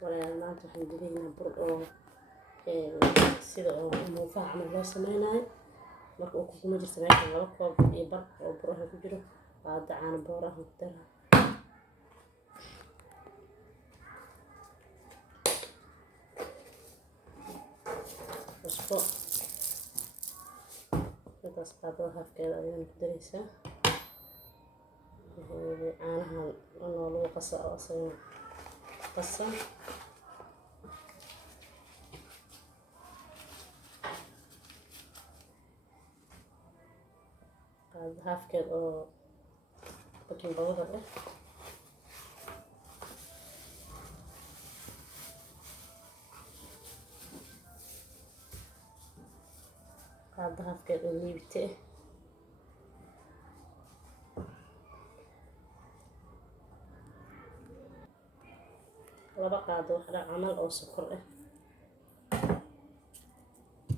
walaal maanta waxaan dubaynaa bur oo sida oo muufaha camal loo sameynayo. marka uu kuma jirto meesha 2 koob iyo bar oo bur ah ku jiro qaado caano boor ah ku dara cusbo intaas qaado halkeeda ayaan ku daraysaa caanahan oo lagu qaso asagana qasan qaado halkeeda oo baking powder ah qaado halkeeda oo liibite laba qaado waxa camal oo sokor ah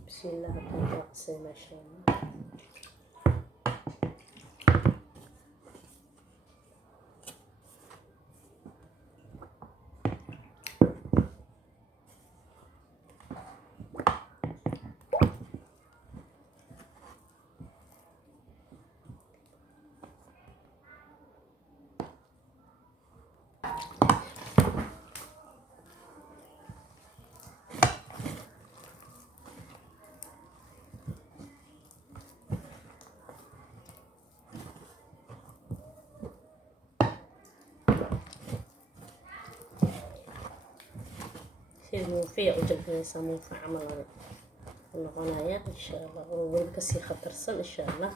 bismillah taala qasay ma sha Allah الموفية وجبنا موفى عمل الغناية إن شاء الله والكسي خطرسن إن شاء الله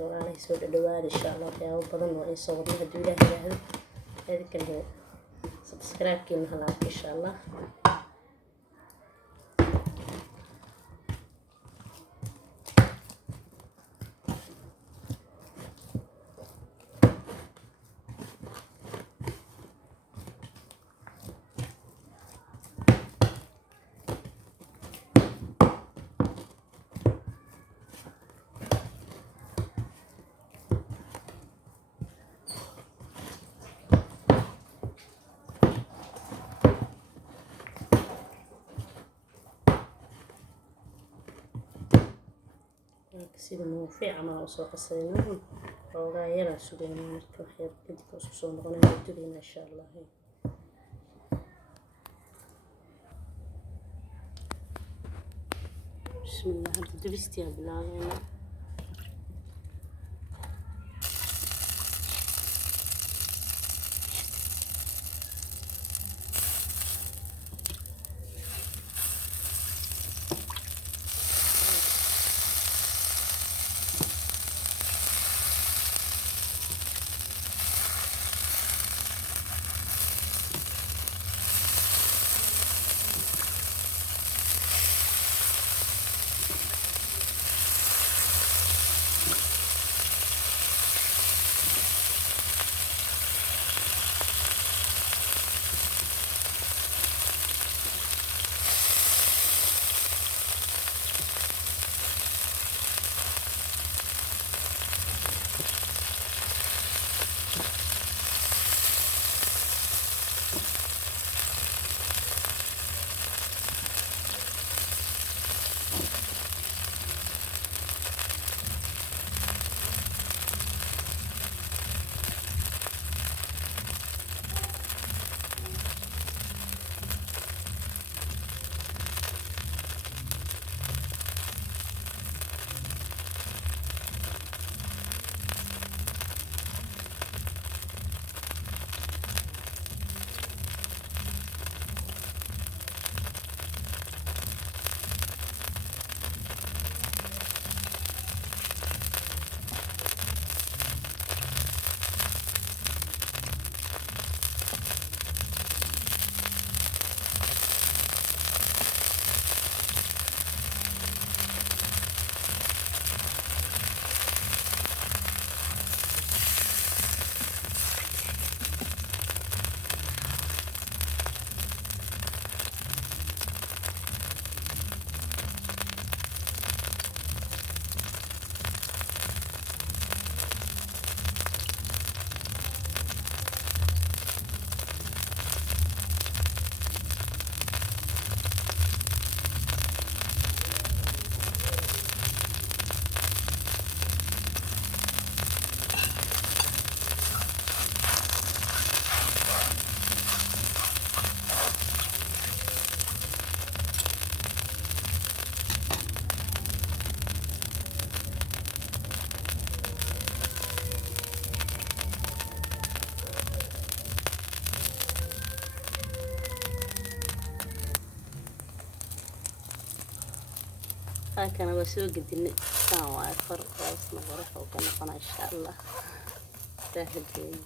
وأنا يسوي الدوال إن شاء الله يا وبدن ويصورنا الدولة هذه كله سبسكرايب كنا هلا إن شاء الله sida muufi camal oo soo qasayno xoogaa yara sugayna marka waxay kadib soo noqonayna dubina insha Allah bismillah hadda dubistiya bilaabeyna هاكنا وسوق الدنيا كان وافر خلاص نروح وكنا إن شاء الله راهدين.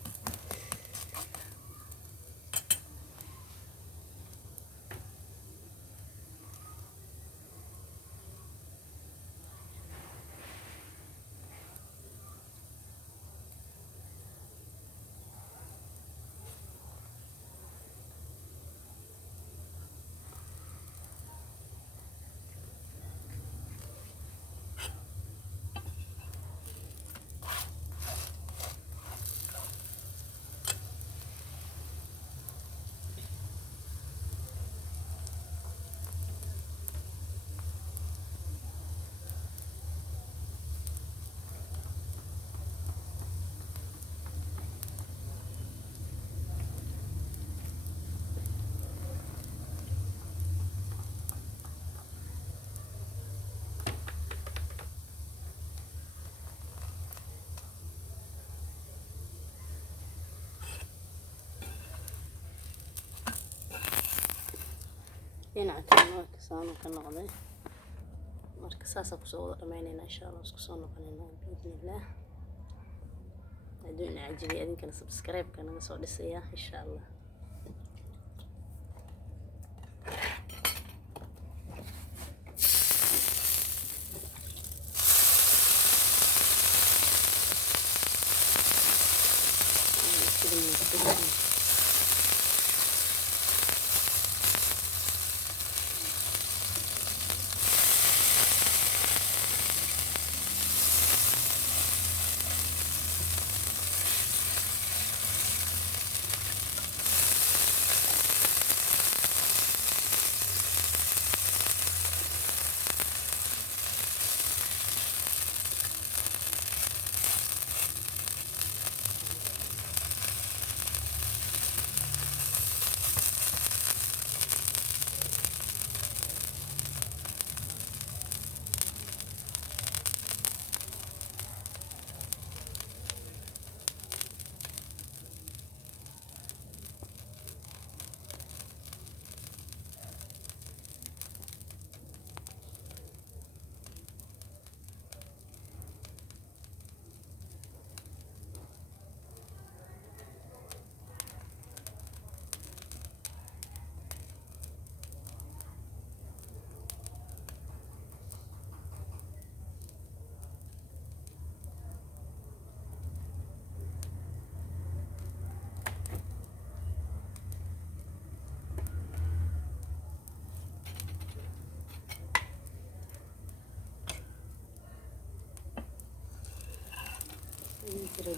dhinaca kalena waa kasaan ka noqday marka saasa kusoo wada dhamaynayna insha Allah isku soo noqonayna biidnillah hadduu ina cajibiyo idinkana subscribe-ka naga soo dhisaya insha Allah.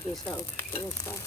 Geesaha ugu shubeysaa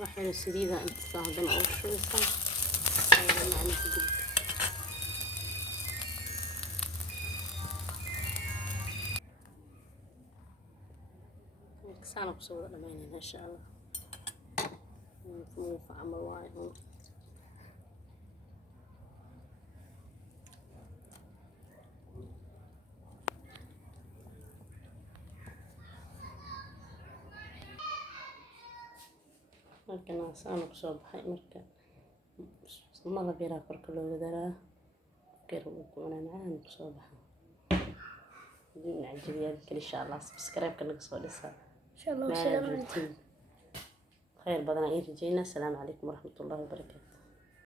waxayna saliida inta saa haddana ugu shubeysaa yani kadib marka saana kusoo wada dhamaynayna insha Allah. muufa camal waaye un markana saana kusoo baxay marka malab yaraa korka looga daraa geer uu ku cunaa macaan kusoo baxa hadduu ina cajibiyo idinkana insha Allah subscribe-ka naga soo dhisaa insha Allah. ما جبتين خير بدنا إيه رجينا. السلام عليكم ورحمة الله وبركاته.